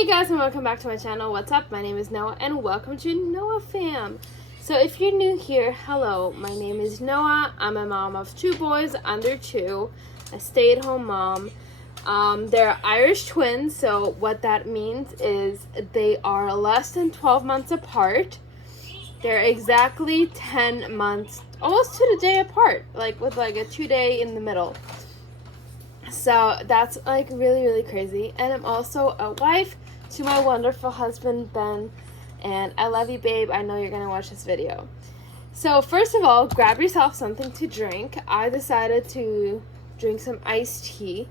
Hey guys, and welcome back to my channel. What's up? My name is Noah and welcome to Noah Fam. So if you're new here, hello, my name is Noah. I'm a mom of 2 boys under 2, a stay-at-home mom. They're Irish twins, so what that means is they are less than 12 months apart. They're exactly 10 months, almost to the day apart, like with like a 2-day in the middle. So that's like really crazy. And I'm also a wife to my wonderful husband Ben, and I love you, babe. I know you're gonna watch this video. So first of all, grab yourself something to drink. I decided to drink some iced tea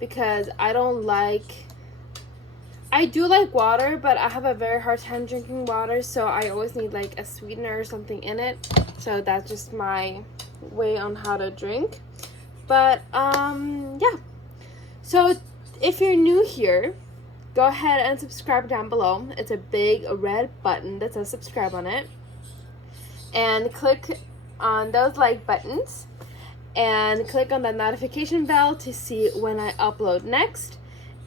because I do like water, but I have a very hard time drinking water, so I always need like a sweetener or something in it. So that's just my way on how to drink. But yeah, so if you're new here, go ahead and subscribe down below. It's a big red button that says subscribe on it, and click on those like buttons and click on the notification bell to see when I upload next,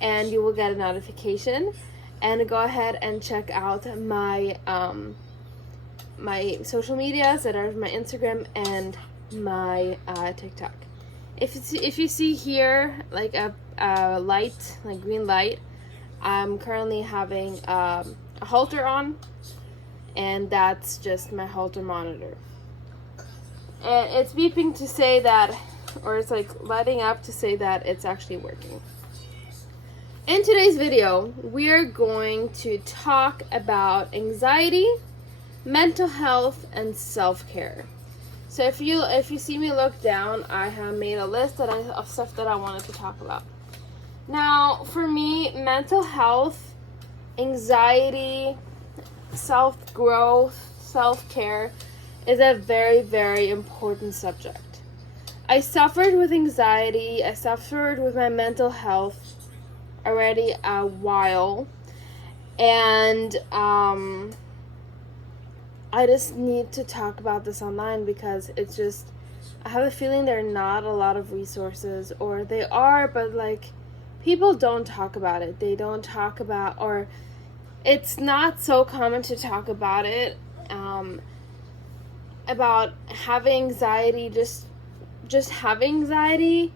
and you will get a notification. And go ahead and check out my my social medias, that are my Instagram and my TikTok. If you see here like a light, like green light, I'm currently having a Holter on, and that's just my Holter monitor. And it's beeping to say that, or it's like lighting up to say that it's actually working. In today's video, we are going to talk about anxiety, mental health, and self-care. So if you see me look down, I have made a list of stuff that I wanted to talk about. Now, for me, mental health, anxiety, self-growth, self-care is a very important subject. I suffered with anxiety, I suffered with my mental health already a while, and I just need to talk about this online because it's just, I have a feeling there are not a lot of resources, or they are, but like people don't talk about it. They don't talk about, or it's not so common to talk about it, about having anxiety, just having anxiety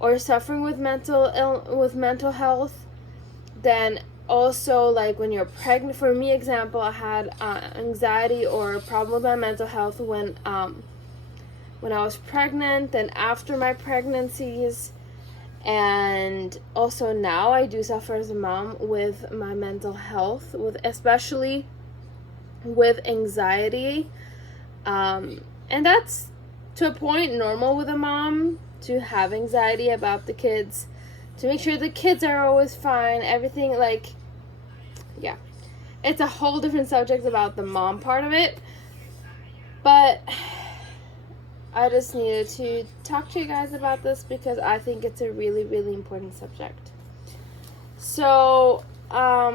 or suffering with mental health. Then also, like when you're pregnant, for me example, I had anxiety or a problem with my mental health when I was pregnant, and after my pregnancies, and also now I do suffer as a mom with my mental health, especially with anxiety, and that's to a point normal with a mom to have anxiety about the kids, to make sure the kids are always fine, everything, like, yeah. It's a whole different subject about the mom part of it, but I just needed to talk to you guys about this because I think it's a really important subject. So, a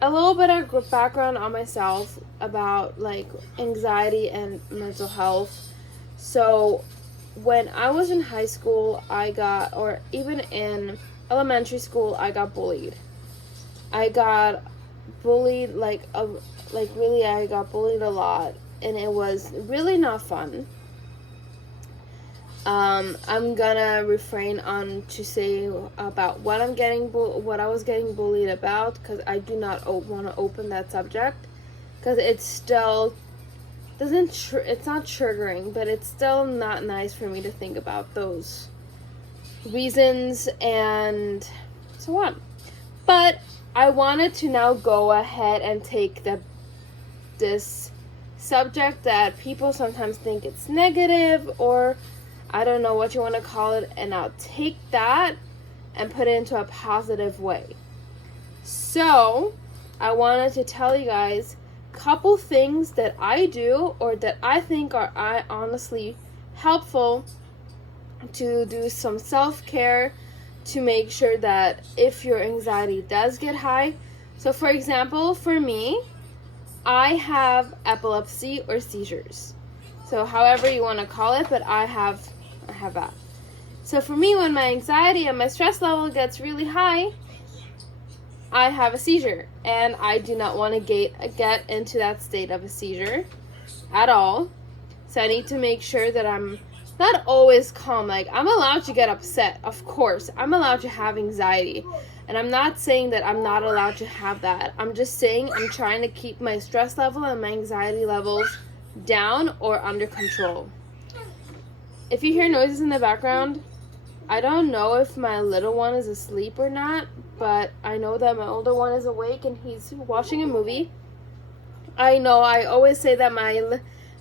little bit of background on myself about like anxiety and mental health. So, when I was in high school, or even in elementary school, I got bullied. I got bullied I got bullied a lot, and it was really not fun. I'm gonna refrain on to say about what I was getting bullied about, because I do not want to open that subject, because it's still it's not triggering, but it's still not nice for me to think about those reasons and so on. But I wanted to now go ahead and take this subject that people sometimes think it's negative, or I don't know what you want to call it, and I'll take that and put it into a positive way. So I wanted to tell you guys couple things that I do, or that I think are honestly helpful to do some self-care to make sure that if your anxiety does get high. So for example, for me, I have epilepsy or seizures. So however you want to call it, but I have that. So for me, when my anxiety and my stress level gets really high, I have a seizure, and I do not want to get into that state of a seizure at all. So I need to make sure that I'm not always calm. Like, I'm allowed to get upset, of course. I'm allowed to have anxiety. And I'm not saying that I'm not allowed to have that. I'm just saying I'm trying to keep my stress level and my anxiety levels down or under control. If you hear noises in the background, I don't know if my little one is asleep or not, but I know that my older one is awake and he's watching a movie. I know I always say that my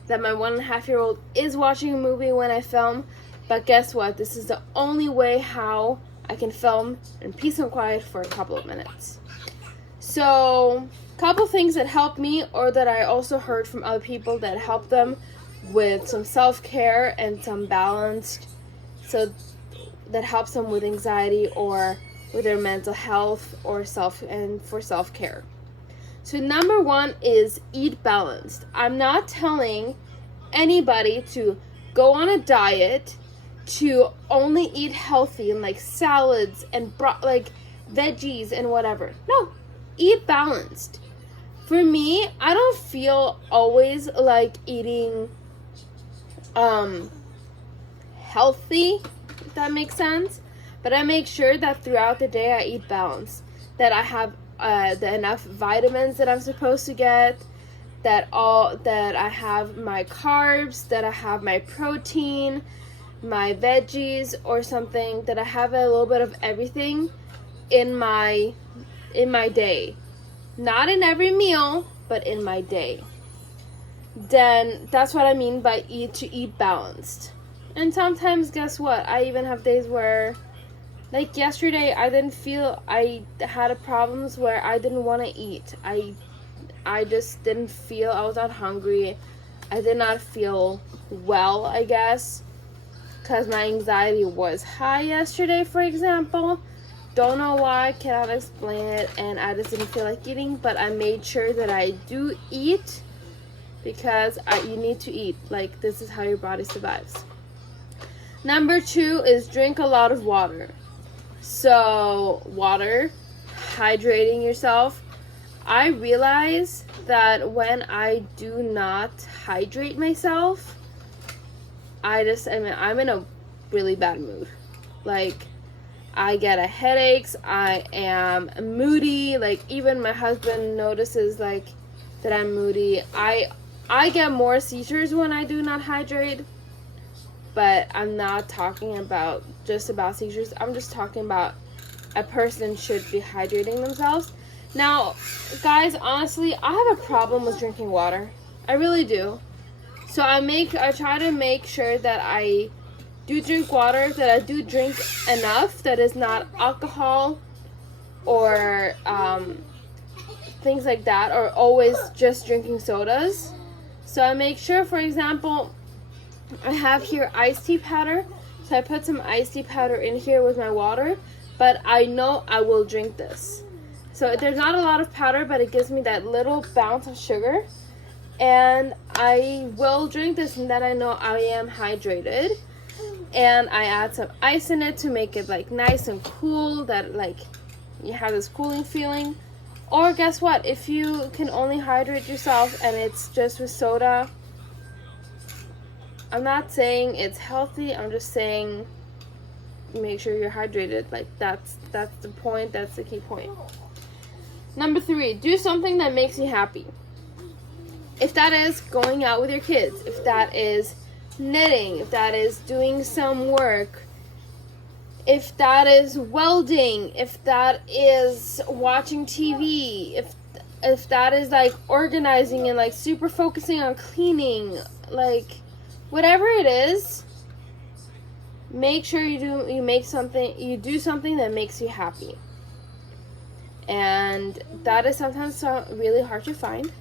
1.5-year-old is watching a movie when I film, but guess what? This is the only way how I can film in peace and quiet for a couple of minutes. So, couple things that help me, or that I also heard from other people that help them with some self-care and some balanced, so that helps them with anxiety or with their mental health or for self-care. So number 1 is eat balanced. I'm not telling anybody to go on a diet, to only eat healthy and like salads and like veggies and whatever. No, eat balanced. For me, I don't feel always like eating healthy, if that makes sense. But I make sure that throughout the day I eat balanced. That I have enough vitamins that I'm supposed to get. That I have my carbs, that I have my protein, my veggies or something, that I have a little bit of everything in my day. Not in every meal, but in my day. Then that's what I mean by eat balanced. And sometimes, guess what? I even have days where, like yesterday, I had problems where I didn't want to eat. I just didn't feel, I was not hungry. I did not feel well, I guess, because my anxiety was high yesterday, for example. Don't know why, cannot explain it, and I just didn't feel like eating, but I made sure that I do eat, because you need to eat. Like, this is how your body survives. Number 2 is drink a lot of water. So, water, hydrating yourself. I realize that when I do not hydrate myself, I'm in a really bad mood. Like, I get headaches, I am moody, like even my husband notices like that I'm moody. I get more seizures when I do not hydrate, but I'm not talking about just about seizures. I'm just talking about a person should be hydrating themselves. Now, guys, honestly, I have a problem with drinking water. I really do. So I try to make sure that I do drink water, that I do drink enough that is not alcohol or things like that, or always just drinking sodas. So I make sure, for example, I have here iced tea powder. So I put some iced tea powder in here with my water, but I know I will drink this. So there's not a lot of powder, but it gives me that little bounce of sugar. And I will drink this, and then I know I am hydrated. And I add some ice in it to make it like nice and cool, that like you have this cooling feeling. Or guess what? If you can only hydrate yourself and it's just with soda, I'm not saying it's healthy, I'm just saying make sure you're hydrated. Like that's the point, that's the key point. Number 3, do something that makes you happy. If that is going out with your kids, if that is knitting, if that is doing some work, if that is welding, if that is watching TV, if that is like organizing and like super focusing on cleaning, like whatever it is, make sure you do something that makes you happy. And that is sometimes really hard to find,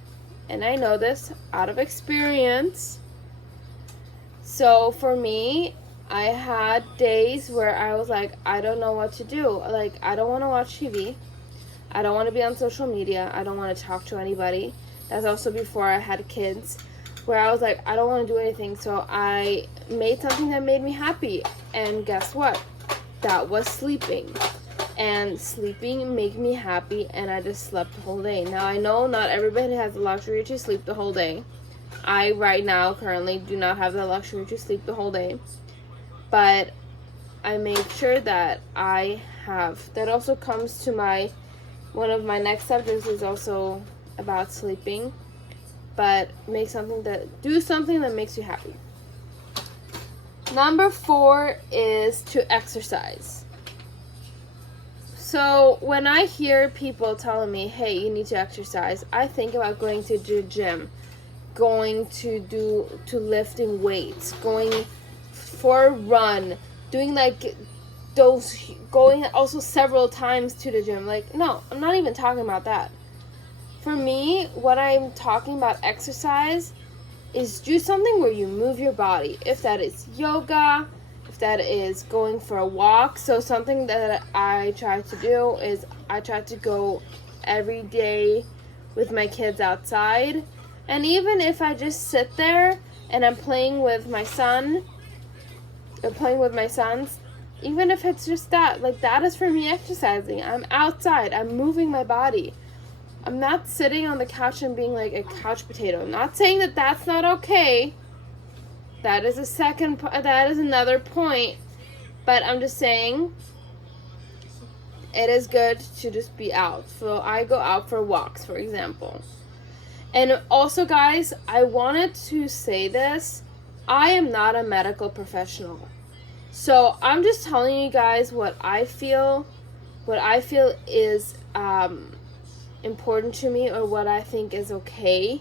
and I know this out of experience. So for me, I had days where I was like, I don't know what to do. Like, I don't want to watch TV. I don't want to be on social media. I don't want to talk to anybody. That's also before I had kids, where I was like, I don't want to do anything. So I made something that made me happy. And guess what? That was sleeping. and sleeping make me happy, and I just slept the whole day. Now I know not everybody has the luxury to sleep the whole day. I right now currently do not have the luxury to sleep the whole day, but I make sure that I have. That also comes to one of my next subjects is also about sleeping, but do something that makes you happy. Number 4 is to exercise. So when I hear people telling me, hey, you need to exercise, I think about going to the gym, going to lifting weights, going for a run, doing going also several times to the gym. Like, no, I'm not even talking about that. For me, what I'm talking about exercise is do something where you move your body. If that is yoga, if that is going for a walk. So something that I try to do is I try to go every day with my kids outside. And even if I just sit there and I'm playing with my son, or playing with my sons, even if it's just that, like, that is for me exercising. I'm outside, I'm moving my body. I'm not sitting on the couch and being like a couch potato. I'm not saying that that's not okay. That is another point. But I'm just saying it is good to just be out. So I go out for walks, for example. And also, guys, I wanted to say this. I am not a medical professional. So I'm just telling you guys what I feel is important to me, or what I think is okay,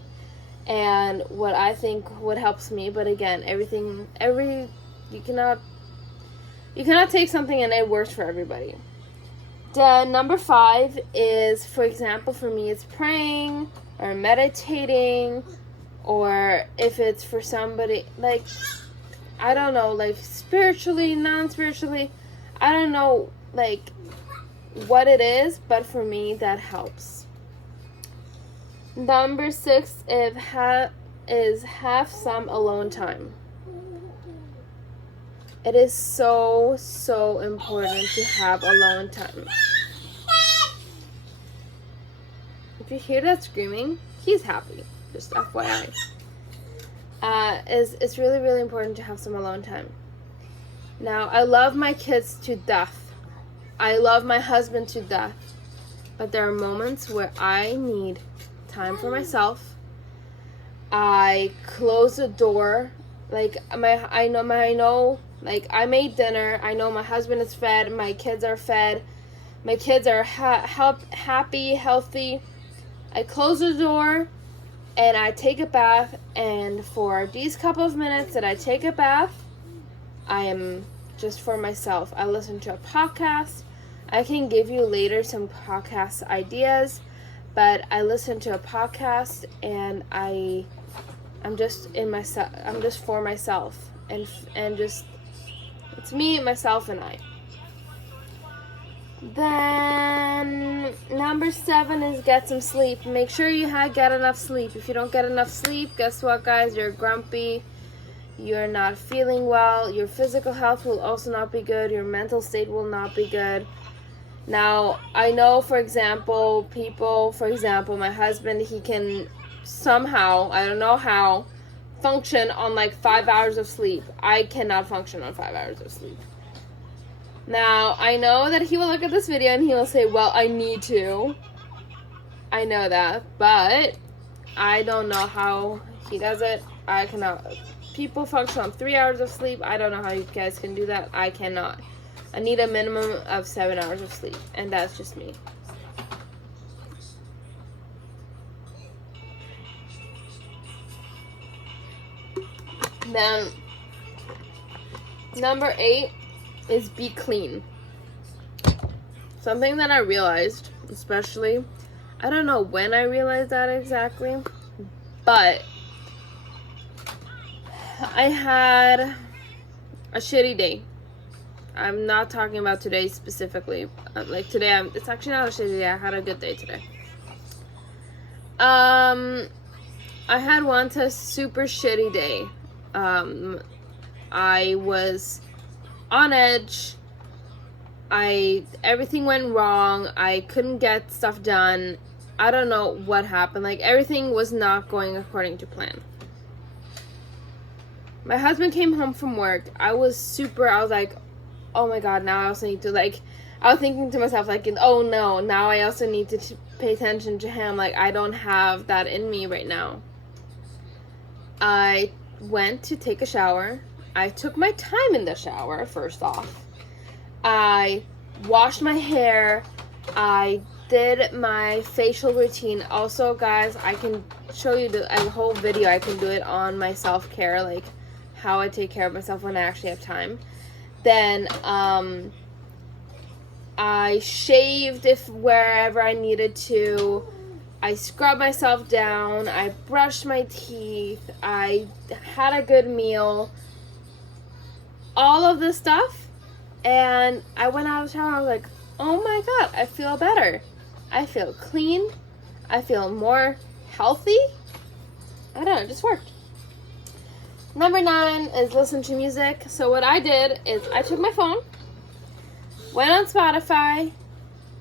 and what I think what helps me. But again, you cannot take something and it works for everybody. Then number 5 is, for example, for me, it's praying or meditating, or if it's for somebody, like, I don't know, like spiritually, non-spiritually, I don't know, like, what it is, but for me, that helps. Number 6 is have some alone time. It is so, so important to have alone time. If you hear that screaming, he's happy. Just FYI. It's really, really important to have some alone time. Now, I love my kids to death. I love my husband to death. But there are moments where I need time for myself. I close the door. Like, I know, like, I made dinner. I know my husband is fed. My kids are fed. My kids are happy, healthy. I close the door and I take a bath. And for these couple of minutes that I take a bath, I am just for myself. I listen to a podcast. I can give you later some podcast ideas, but I listen to a podcast and I'm just for myself, and just, it's me, myself, and I. Then number 7 is get some sleep. Make sure you get enough sleep. If you don't get enough sleep, guess what, guys? You're grumpy. You're not feeling well. Your physical health will also not be good. Your mental state will not be good. Now, I know, for example, my husband, he can somehow, I don't know how, function on like 5 hours of sleep. I cannot function on 5 hours of sleep. Now, I know that he will look at this video and he will say, well, I need to. I know that, but I don't know how he does it. I cannot. People function on 3 hours of sleep. I don't know how you guys can do that. I cannot. I need a minimum of 7 hours of sleep, and that's just me. Then, number 8 is be clean. Something that I realized, especially, I don't know when I realized that exactly, but I had a shitty day. I'm not talking about today specifically. Like today, it's actually not a shitty day. I had a good day today. I had once a super shitty day. I was on edge. Everything went wrong. I couldn't get stuff done. I don't know what happened. Like, everything was not going according to plan. My husband came home from work. I was like, oh my god, now I also need to, like, I was thinking to myself, like, oh no, now I also need to pay attention to him. Like, I don't have that in me right now. I went to take a shower. I took my time in the shower, first off. I washed my hair. I did my facial routine. Also, guys, I can show you a whole video. I can do it on my self-care, like how I take care of myself when I actually have time. Then I shaved wherever I needed to. I scrubbed myself down. I brushed my teeth. I had a good meal. All of this stuff. And I went out of the shower. I was like, oh my god, I feel better. I feel clean. I feel more healthy. I don't know, it just worked. Number 9 is listen to music. So what I did is I took my phone, went on Spotify,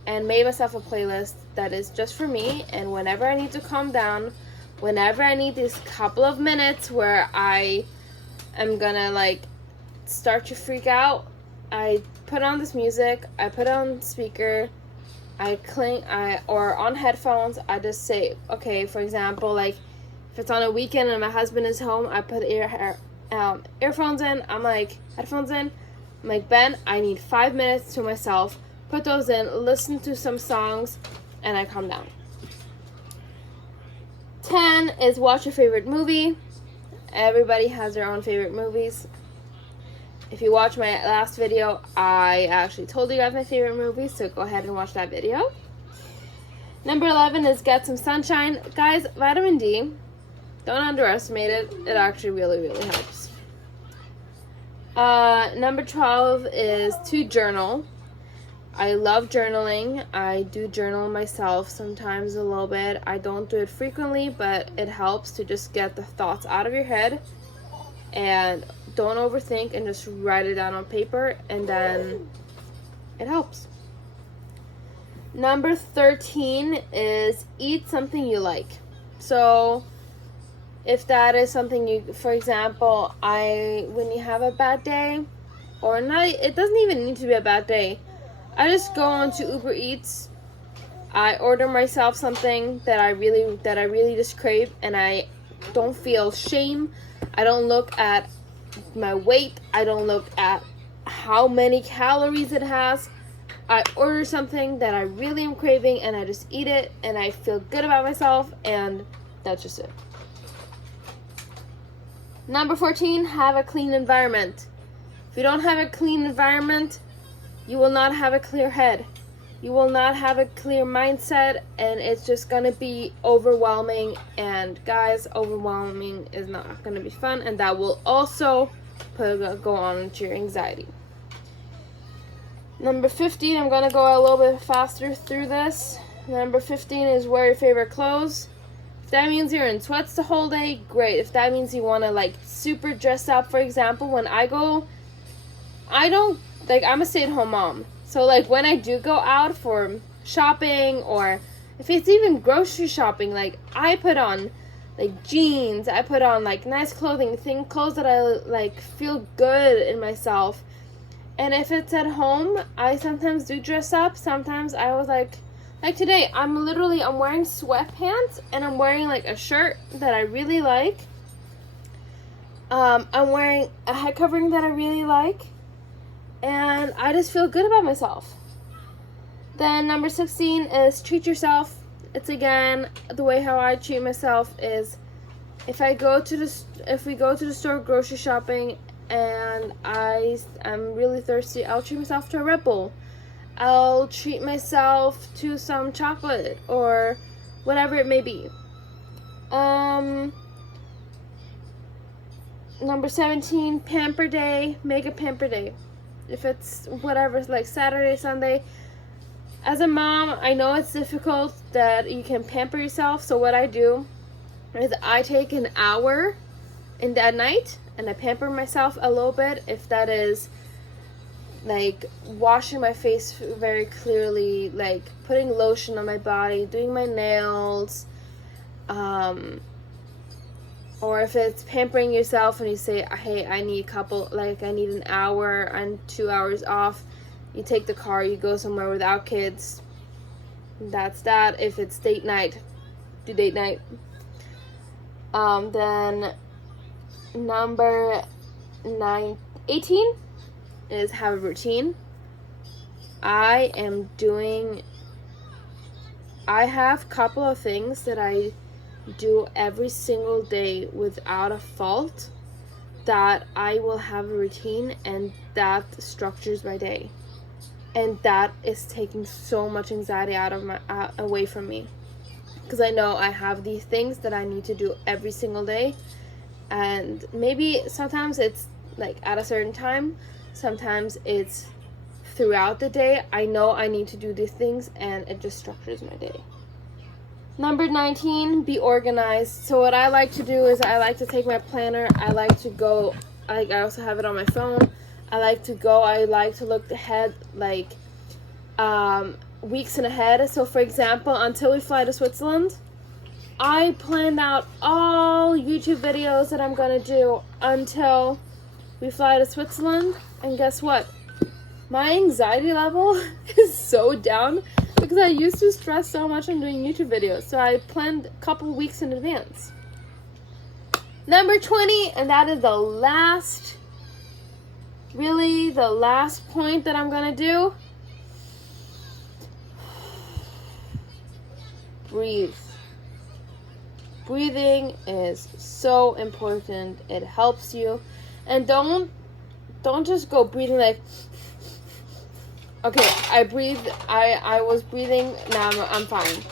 and made myself a playlist that is just for me. And whenever I need to calm down, whenever I need these couple of minutes where I am gonna like start to freak out, I put on this music, I put it on speaker, or on headphones. I just say, okay, for example, like if it's on a weekend and my husband is home, I put earphones in. Headphones in. I'm like, Ben, I need 5 minutes to myself. Put those in, listen to some songs, and I calm down. 10 is watch your favorite movie. Everybody has their own favorite movies. If you watch my last video, I actually told you guys my favorite movies, so go ahead and watch that video. Number 11 is get some sunshine. Guys, vitamin D, don't underestimate it. It actually really, really helps. Number 12 is to journal. I love journaling. I do journal myself sometimes a little bit. I don't do it frequently, but it helps to just get the thoughts out of your head. And don't overthink and just write it down on paper, and then it helps. Number 13 is eat something you like. So if that is something for example, when you have a bad day, or not, it doesn't even need to be a bad day. I just go on to Uber Eats. I order myself something that I really just crave, and I don't feel shame. I don't look at my weight. I don't look at how many calories it has. I order something that I really am craving, and I just eat it, and I feel good about myself, and that's just it. Number 14, have a clean environment. If you don't have a clean environment, you will not have a clear head. You will not have a clear mindset, and it's just going to be overwhelming. And guys, overwhelming is not going to be fun, and that will also go on into your anxiety. Number 15, I'm going to go a little bit faster through this. Number 15 is wear your favorite clothes. If that means you're in sweats the whole day, great. If that means you want to like super dress up, for example, when I'm a stay-at-home mom. So like when I do go out for shopping, or if it's even grocery shopping, like I put on like jeans, I put on like nice clothes that I like feel good in myself. And if it's at home, I sometimes do dress up. Sometimes I was like today, I'm wearing sweatpants, and I'm wearing like a shirt that I really like. I'm wearing a head covering that I really like. And I just feel good about myself. Then number 16 is treat yourself. It's again, the way how I treat myself is if we go to the store grocery shopping and I'm really thirsty, I'll treat myself to a Red Bull. I'll treat myself to some chocolate or whatever it may be. Number 17, pamper day. Make a pamper day. If it's whatever, like Saturday, Sunday. As a mom, I know it's difficult that you can pamper yourself. So what I do is I take an hour in that night and I pamper myself a little bit. If that is like washing my face very clearly, like putting lotion on my body, doing my nails, or if it's pampering yourself and you say, hey, I need an hour and 2 hours off, you take the car, you go somewhere without kids. That's that. If it's date night, do date night. Then number 18 is have a routine. I have a couple of things that I do every single day without a fault, that I will have a routine, and that structures my day, and that is taking so much anxiety away from me, because I know I have these things that I need to do every single day. And maybe sometimes it's like at a certain time, sometimes it's throughout the day. I know I need to do these things, and it just structures my day. Number 19, be organized. So what I like to do is I like to take my planner. I like to go, I also have it on my phone. I like to look ahead, like weeks in ahead. So for example, until we fly to Switzerland, I planned out all YouTube videos that I'm gonna do until we fly to Switzerland. And guess what? My anxiety level is so down, because I used to stress so much on doing YouTube videos. So I planned a couple weeks in advance. Number 20, and that is the last point that I'm gonna do. Breathe. Breathing is so important. It helps you. And don't just go breathing like, okay, I was breathing, now I'm fine.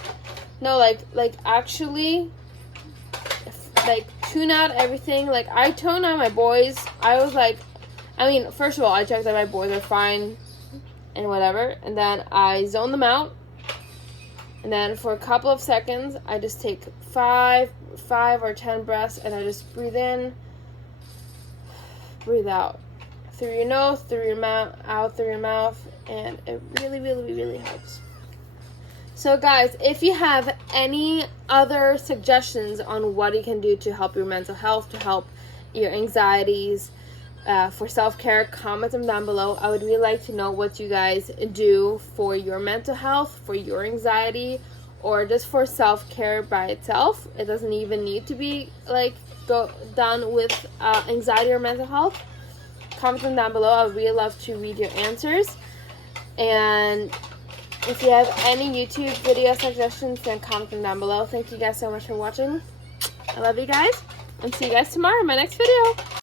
No, like actually, like tune out everything. Like I toned out my boys. I was like, first of all, I checked that my boys are fine and whatever, and then I zone them out. And then for a couple of seconds, I just take 5 or 10 breaths, and I just breathe in, breathe out. Through your nose, through your mouth, out through your mouth, and it really, really, really helps. So guys, if you have any other suggestions on what you can do to help your mental health, to help your anxieties, for self-care, comment them down below. I would really like to know what you guys do for your mental health, for your anxiety, or just for self-care by itself. It doesn't even need to be done with anxiety or mental health. Comment them down below. I would really love to read your answers. And if you have any YouTube video suggestions, then comment them down below. Thank you guys so much for watching. I love you guys, and see you guys tomorrow in my next video.